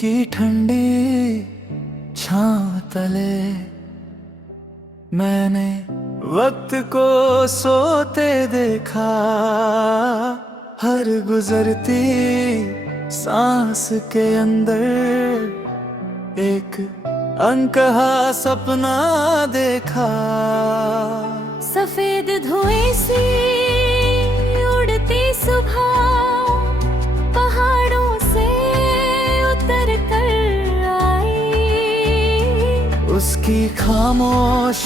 की ठंडी छांव तले मैंने वक्त को सोते देखा। हर गुजरती सांस के अंदर एक अनकहा सपना देखा। सफेद धुएं सी उड़ती सुबह पहाड़ों से उतर कर आई। उसकी खामोश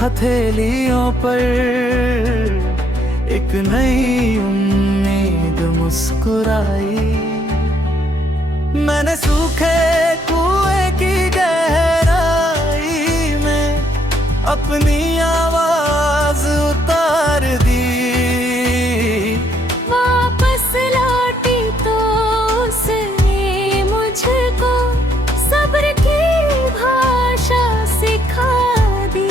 हथेलियों पर एक नई उम्मीद मुस्कुराई। मैंने सूखे कुएं की गहराई में अपनी आवाज उतार दी। वापस लौटी तो उसने मुझको सब्र की भाषा सिखा दी।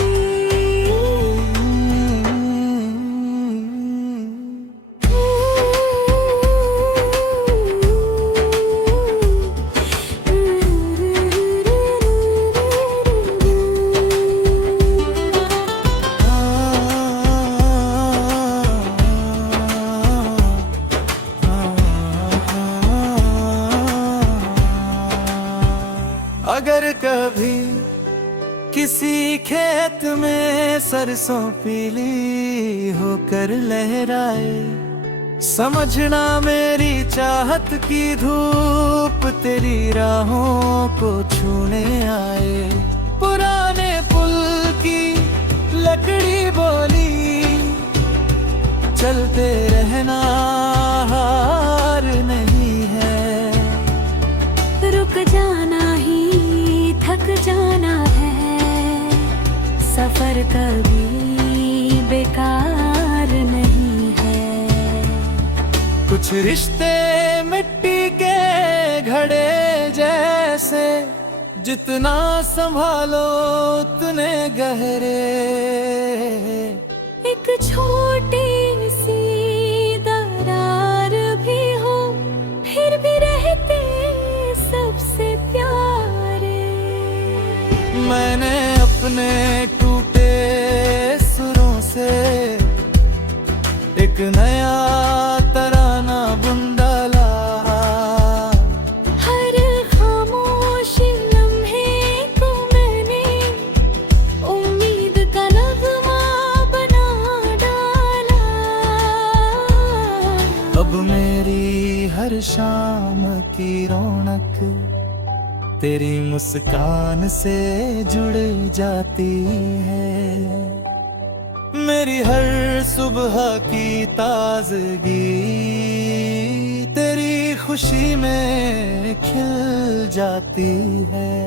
अगर कभी किसी खेत में सरसों पीली होकर लहराए, समझना मेरी चाहत की धूप तेरी राहों को छूने आए। पुराने पुल की लकड़ी बोली चलते रहना हार नहीं है। रुक जाना ही थक जाना है, सफर कभी बेकार नहीं है। कुछ रिश्ते मिट्टी के घड़े जैसे, जितना संभालो उतने गहरे। एक छोटी सी दरार भी हो फिर भी रहते सबसे प्यारे। मैंने अपने टूटे सुरों से एक नया तराना बुन डाला। हर खामोश लम्हे को मैंने उम्मीद का नगमा बना डाला। अब मेरी हर शाम की रौनक तेरी मुस्कान से जुड़ जाती है। मेरी हर सुबह की ताजगी तेरी खुशी में खिल जाती है।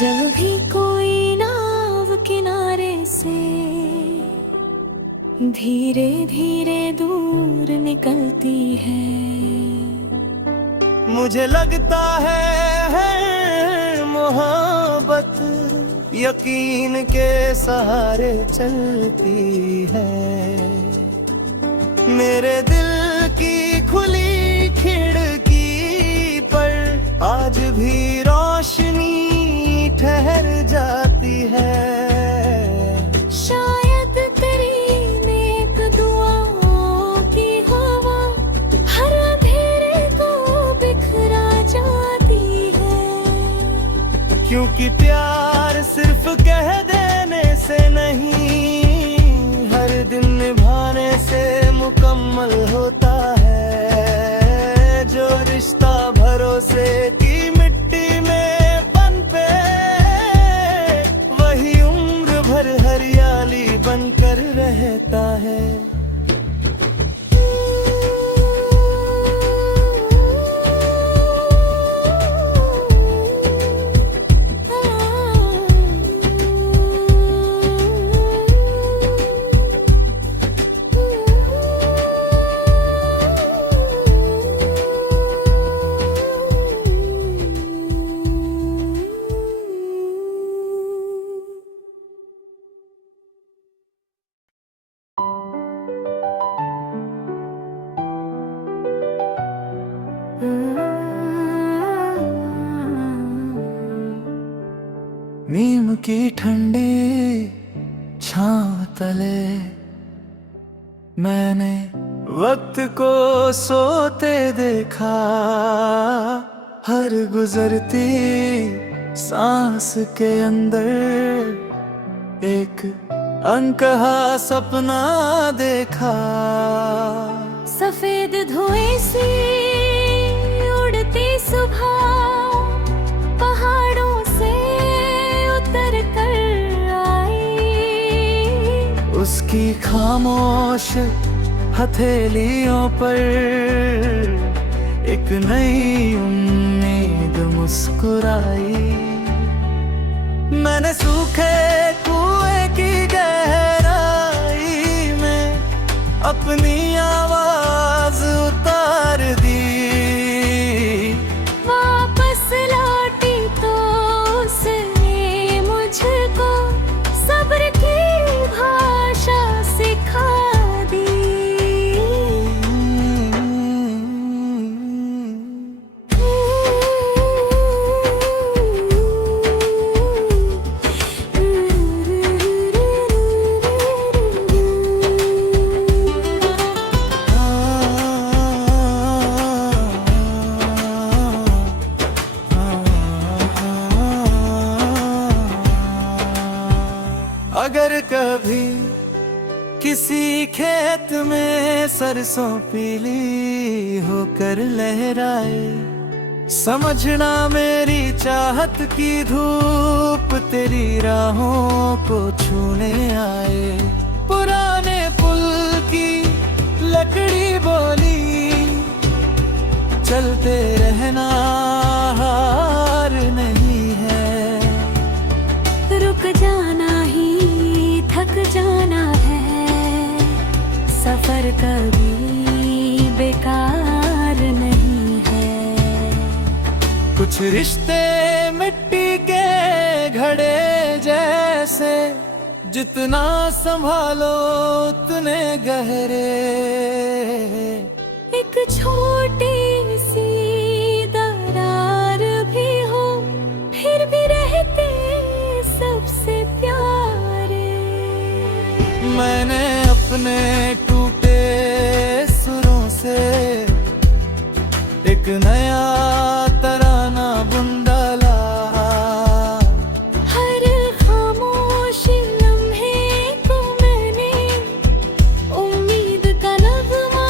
जब भी कोई नाव किनारे से धीरे धीरे दूर निकलती है, मुझे लगता है मोहब्बत यकीन के सहारे चलती है। मेरे दिल की खुली खिड़की पर आज भी रोशनी ठहर जाती है। शायद तेरी नेक दुआओं की हवा हर अंधेरे को बिखरा जाती है। क्योंकि प्यार सिर्फ कह देने से नहीं, हर दिन निभाने से मुकम्मल होता है। जो रिश्ता भरोसे की मिट्टी में पनपे, वही उम्र भर हरियाली बनकर रहता है। नीम की ठंडी छांव तले मैंने वक्त को सोते देखा, हर गुजरती सांस के अंदर एक अनकहा सपना देखा। सफेद धुएं से उड़ती सुबह पहाड़ों से उतर कर आई, उसकी खामोश हथेलियों पर एक नई उम्मीद मुस्कुराई। मैंने सूखे कुएं की गहराई में अपनी आवाज उतार दी। वापस लौटी तो उसने मुझको सब्र की भाषा सिखा दी। अगर कभी किसी खेत में सरसों पीली होकर लहराए, समझना मेरी चाहत की धूप तेरी राहों को छूने आए। पुराने पुल की लकड़ी बोली चलते रहना हार नहीं है। रुक जाना ही थक जाना है, सफर कभी बेकार नहीं है। कुछ रिश्ते मिट्टी के घड़े जैसे, जितना संभालो उतने गहरे। एक छोटी सी दरार भी हो फिर भी रहते सबसे प्यारे। मैंने अपने टूटे सुरों से एक नया तराना बुन डाला। हर खामोश लम्हे को मैंने उम्मीद का नगमा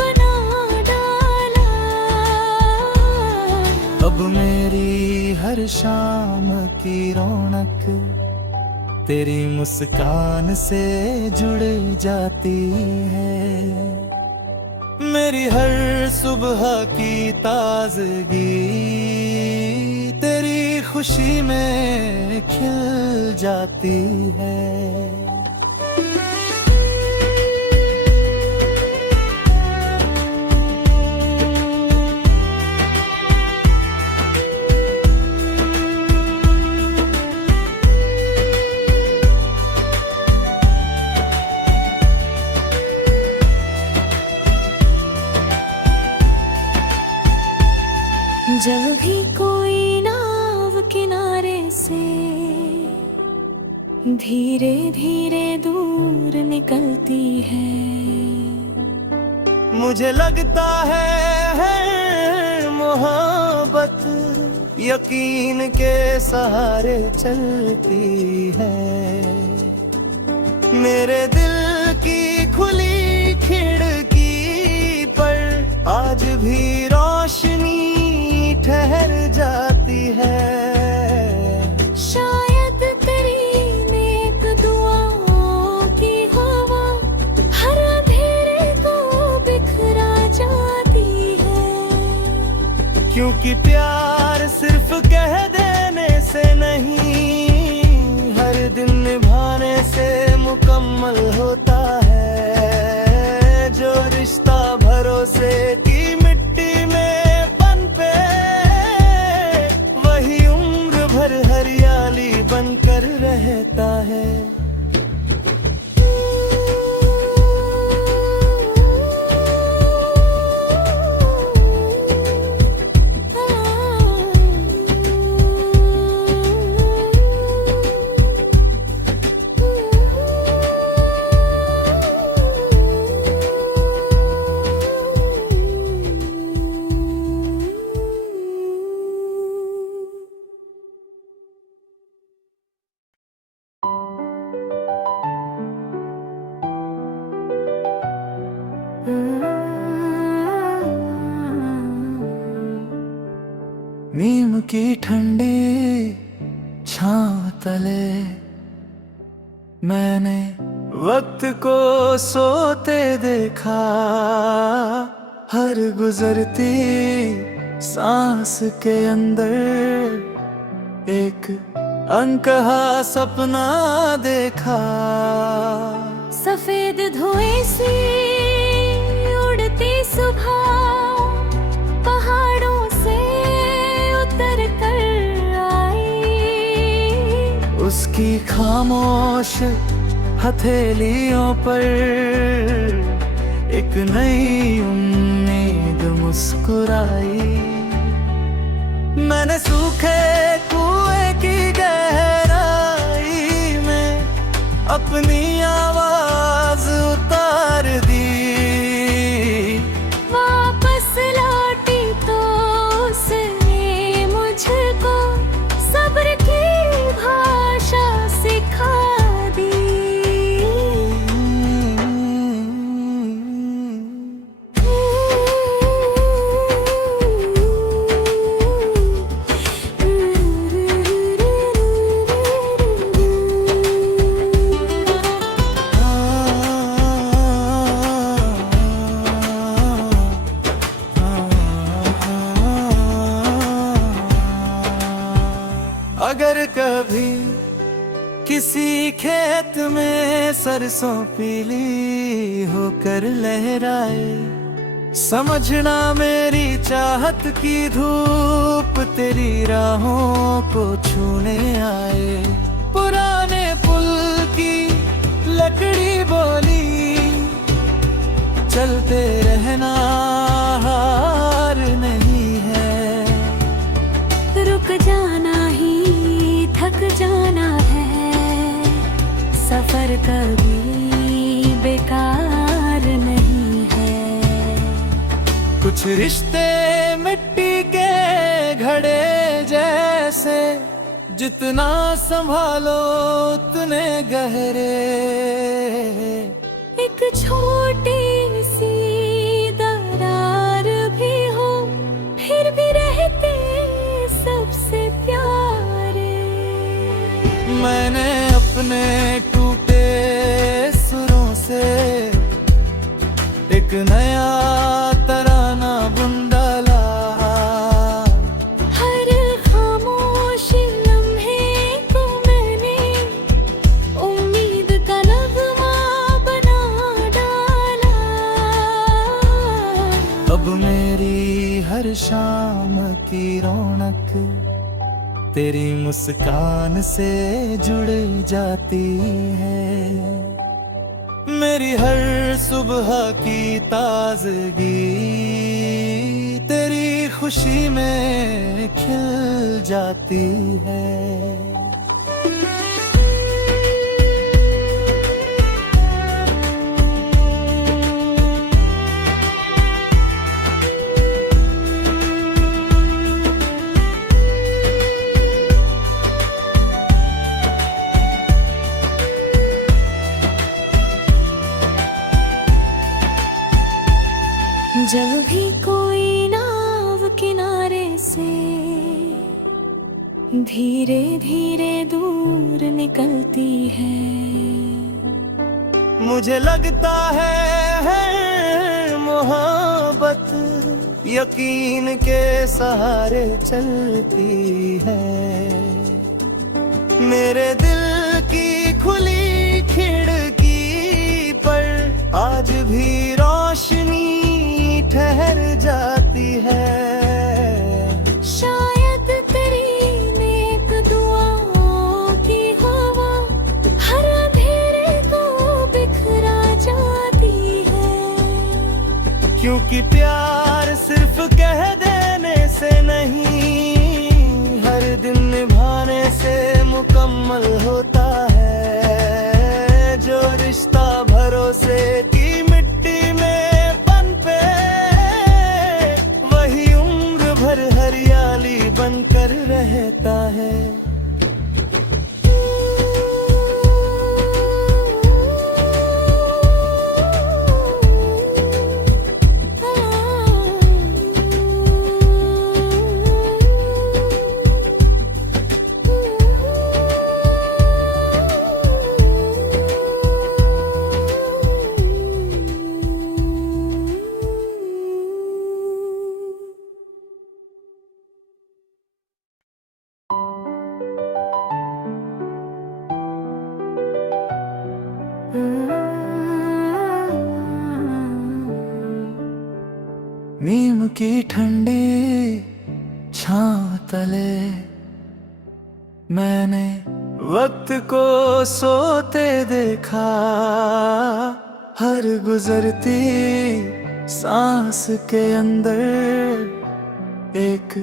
बना डाला। अब मेरी हर शाम की रौनक तेरी मुस्कान से जुड़ जाती है। मेरी हर सुबह की ताजगी तेरी खुशी में खिल जाती है। जब भी कोई नाव किनारे से धीरे धीरे दूर निकलती है, मुझे लगता है मोहब्बत यकीन के सहारे चलती है। मेरे दिल की खुली खिड़की पर आज भी रोशनी ठहर जाती है। शायद तेरी नेक दुआओं की हवा हर अंधेरे को बिखरा जाती है। क्योंकि प्यार सिर्फ कह देने से नहीं, हर दिन निभाने से मुकम्मल होता है। जो रिश्ता भरोसे की मिट्टी में पनपे, वही उम्र भर हरियाली बनकर रहता है। की ठंडी छांव तले मैंने वक्त को सोते देखा, हर गुजरती सांस के अंदर एक अनकहा सपना देखा। सफेद धुएं से उड़ती सुबह पहाड़ों से उतर कर आई, उसकी खामोश हथेलियों पर एक नई उम्मीद मुस्कुराई। मैंने सूखे कुएं की गहराई में अपनी आवाज उतार दी। वापस लौटी तो उसने मुझको सब्र की भाषा सिखा दी। अगर कभी किसी खेत में सरसों पीली होकर लहराए, समझना मेरी चाहत की धूप तेरी राहों को छूने आए। पुराने पुल की लकड़ी बोली चलते रहना हार नहीं है। रुक जाना ही थक जाना है, सफर कभी बेकार नहीं है। कुछ रिश्ते मिट्टी के घड़े जैसे, जितना संभालो उतने गहरे। एक छोटी सी दरार भी हो फिर भी रहते सबसे प्यारे। मैंने अपने टूटे सुरों से एक नया तराना बुन डाला। हर खामोश लम्हे को मैंने उम्मीद का नगमा बना डाला। अब मेरी हर शाम की रौनक तेरी मुस्कान से जुड़ जाती है। मेरी हर सुबह की ताजगी तेरी खुशी में खिल जाती है। जब भी कोई नाव किनारे से धीरे धीरे दूर निकलती है, मुझे लगता है मोहब्बत यकीन के सहारे चलती है। मेरे दिल की खुली खिड़की पर आज भी रोशनी ठहर जाती है। शायद तेरी नेक दुआओं की हवा हर अंधेरे को बिखरा जाती है। क्योंकि प्यार सिर्फ कह देने से नहीं, हर दिन निभाने से मुकम्मल होता है। जो रिश्ता भरोसे की मिट्टी में पनपे, वही उम्र भर हरियाली बनकर रहता है। नीम की ठंडी छांव तले मैंने वक्त को सोते देखा। हर गुजरती सांस के अंदर एक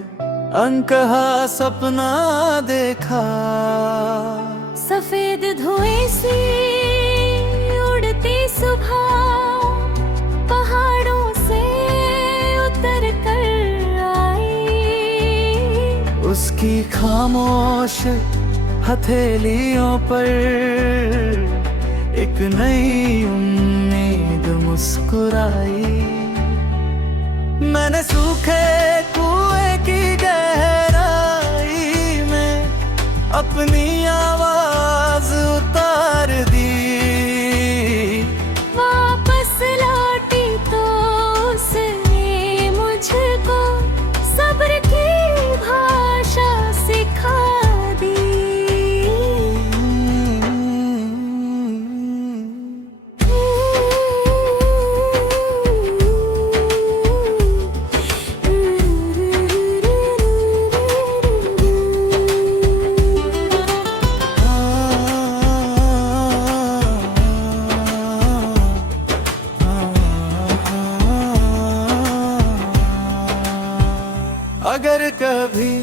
अनकहा सपना देखा। सफेद धुएं से उड़ती सुबह पहाड़ों से उतर कर आई। उसकी खामोश हथेलियों पर एक नई उम्मीद मुस्कुराई। मैंने सूखे कुएं की गहराई में अपनी आवाज उतार दी। वापस लौटी तो उसने मुझको सब्र की भाषा सिखा दी। अगर कभी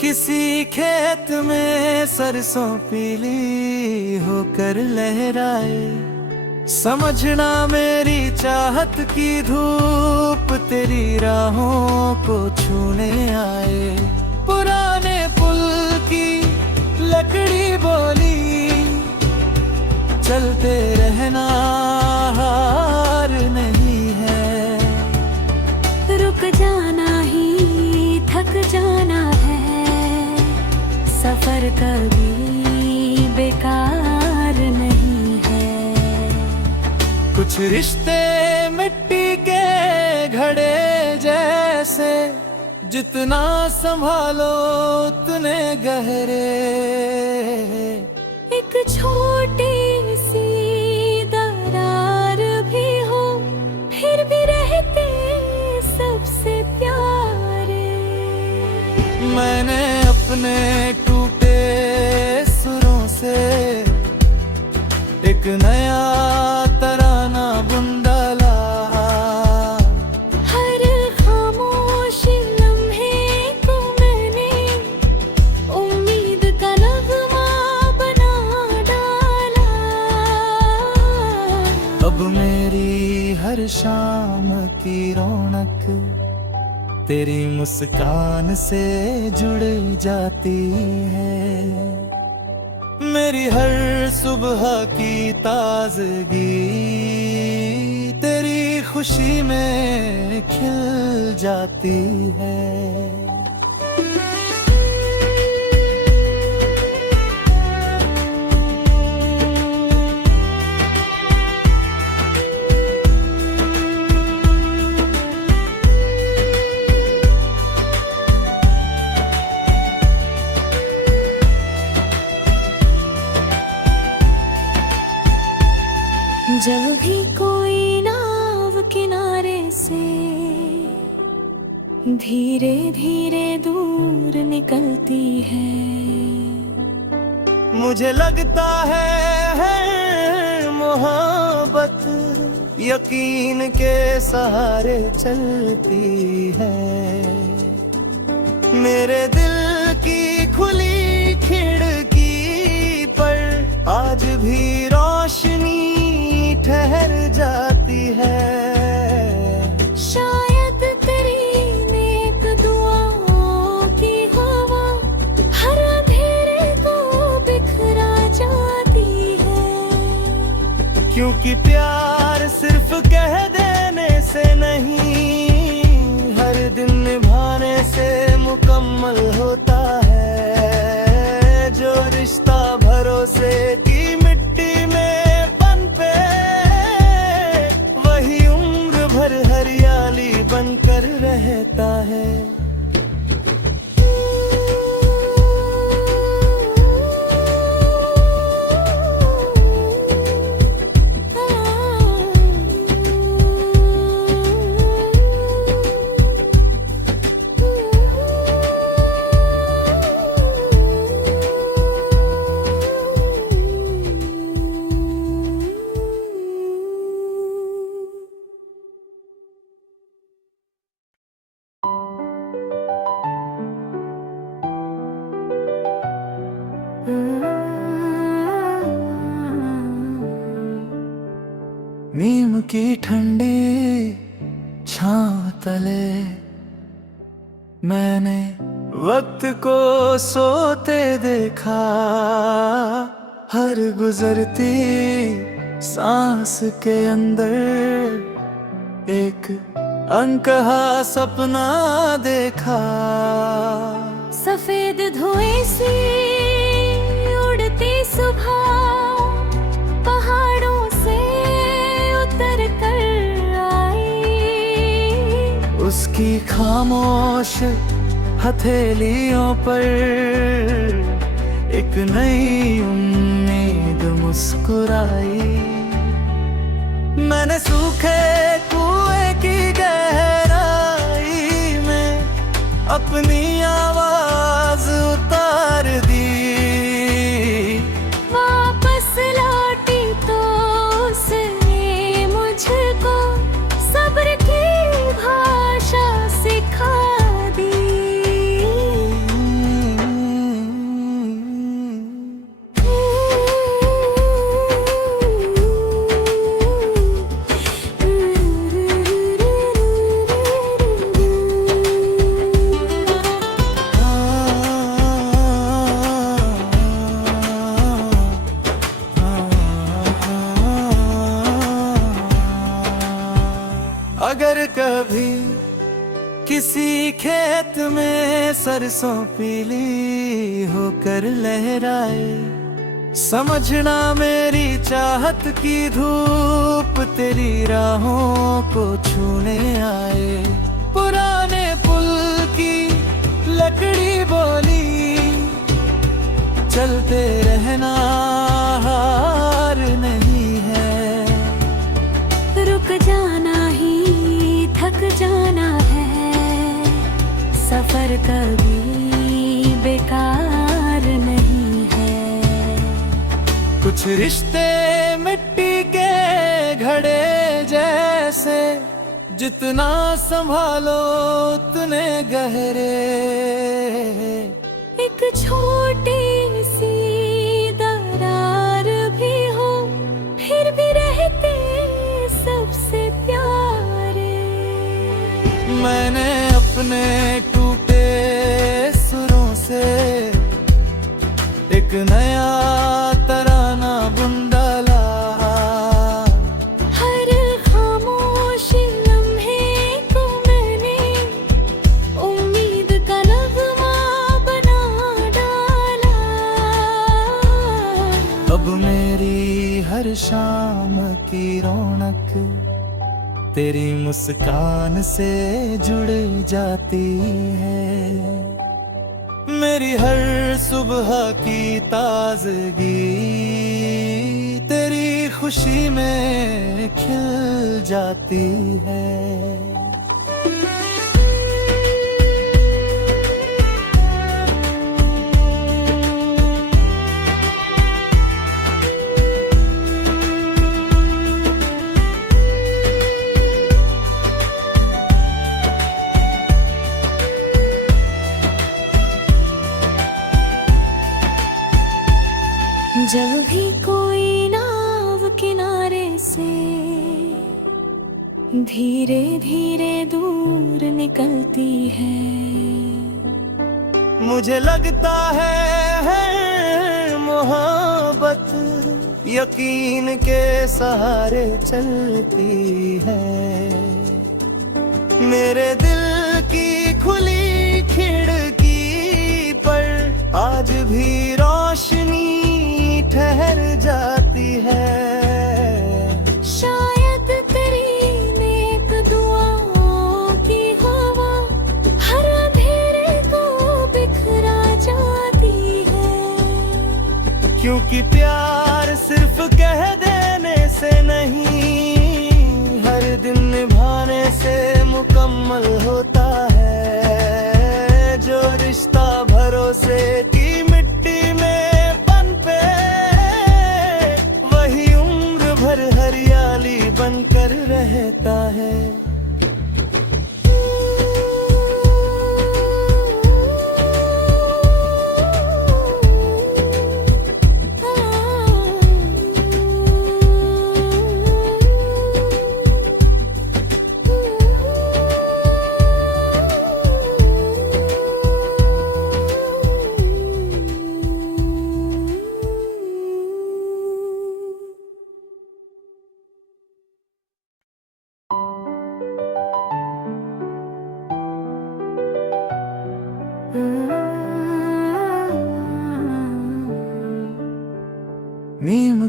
किसी खेत में सरसों पीली होकर लहराए, समझना मेरी चाहत की धूप तेरी राहों को छूने आए। पुराने पुल की लकड़ी बोली चलते रहना हार नहीं है। रुक जाना ही थक जाना है, सफर कभी बेकार नहीं है। कुछ रिश्ते मिट्टी के घड़े जैसे, जितना संभालो उतने गहरे। एक छोटी सी दरार भी हो फिर भी रहते सबसे प्यारे। मैंने अपने टूटे सुरों से एक नया तराना बुन डाला। हर खामोश लम्हे को मैंने उम्मीद का नगमा बना डाला। अब मेरी हर शाम की रौनक तेरी मुस्कान से जुड़ जाती है। मेरी हर सुबह की ताजगी तेरी खुशी में खिल जाती है। जब भी कोई नाव किनारे से धीरे धीरे दूर निकलती है, मुझे लगता है मोहब्बत यकीन के सहारे चलती है। मेरे दिल की खुली खिड़की पर आज भी रोशनी ठहर जाती है। शायद तेरी नेक दुआओं की हवा हर अंधेरे को बिखरा जाती है। क्योंकि प्यार सिर्फ कह देने से नहीं, हर दिन निभाने से मुकम्मल होता है। जो रिश्ता भरोसे की मिट्टी में पनपे, वही उम्र भर हरियाली बनकर रहता है। की ठंडी छांव तले मैंने वक्त को सोते देखा, हर गुजरती सांस के अंदर एक अनकहा सपना देखा। सफेद धुएं सी उड़ती सुबह पहाड़ों से उतर कर आई, उसकी खामोश हथेलियों पर एक नई उम्मीद मुस्कुराई। मैंने सूखे कुएं की गहराई में अपनी आवाज उतार दी। वापस लौटी तो उसने मुझको सब्र की भाषा सिखा दी। अगर कभी किसी खेत में सरसों पीली होकर लहराए, समझना मेरी चाहत की धूप तेरी राहों को छूने आए। पुराने पुल की लकड़ी बोली, चलते रहना हार नहीं है। रुक जाना ही थक जाना है, सफर कभी बेकार नहीं है। कुछ रिश्ते मिट्टी के घड़े जैसे, जितना संभालो उतने गहरे। एक छोटी सी दरार भी हो फिर भी रहते सबसे प्यारे। मैंने अपने टूटे सुरों से एक नया तराना बुन डाला। हर खामोश लम्हे को मैंने उम्मीद का नगमा बना डाला। अब मेरी हर शाम की रौनक तेरी मुस्कान से जुड़ जाती है। मेरी हर सुबह की ताजगी तेरी खुशी में खिल जाती है। जब भी कोई नाव किनारे से धीरे धीरे दूर निकलती है, मुझे लगता है मोहब्बत यकीन के सहारे चलती है। मेरे दिल की खुली खिड़की पर आज भी रोशनी ठहर जाती है। शायद तेरी नेक दुआओं की हवा हर अंधेरे को बिखरा जाती है। क्योंकि प्यार सिर्फ कह देने से नहीं, हर दिन निभाने से मुकम्मल होता है। जो रिश्ता भरोसे की मिट्टी में पनपे, वही उम्र भर हरियाली बनकर रहता है।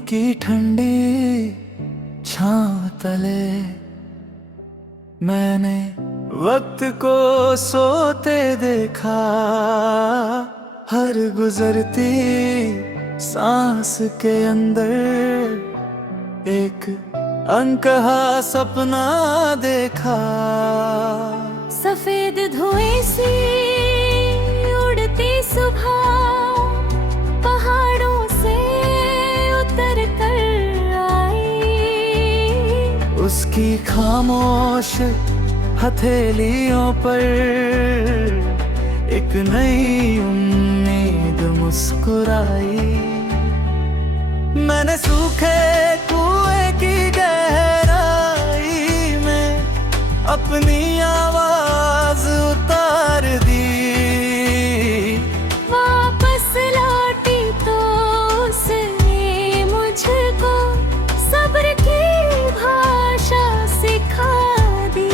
की ठंडी छांव तले मैंने वक्त को सोते देखा, हर गुजरती सांस के अंदर एक अनकहा सपना देखा। सफेद धुएं से उड़ती सुबह पहाड़ों से उतर कर आई, उसकी खामोश हथेलियों पर एक नई उम्मीद मुस्कुराई। मैंने सूखे कुएं की गहराई में अपनी आवाज उतार दी। वापस लौटी तो उसने मुझको सब्र की भाषा सिखा दी।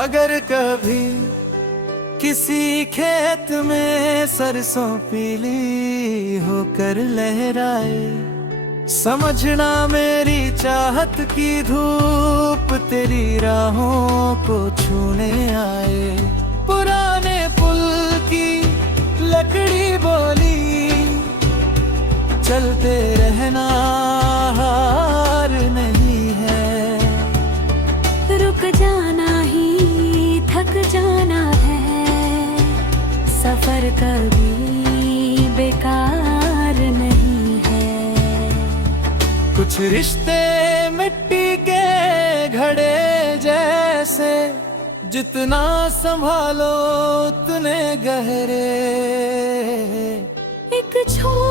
अगर कभी किसी खेत में सरसों पीली होकर लहराए, समझना मेरी चाहत की धूप तेरी राहों को छूने आए। पुराने पुल की लकड़ी बोली, चलते रहना हार नहीं है। रुक जाना ही थक जाना है, सफर कभी बेकार नहीं है। कुछ रिश्ते मिट्टी के घड़े जैसे, जितना संभालो उतने गहरे। एक छोटा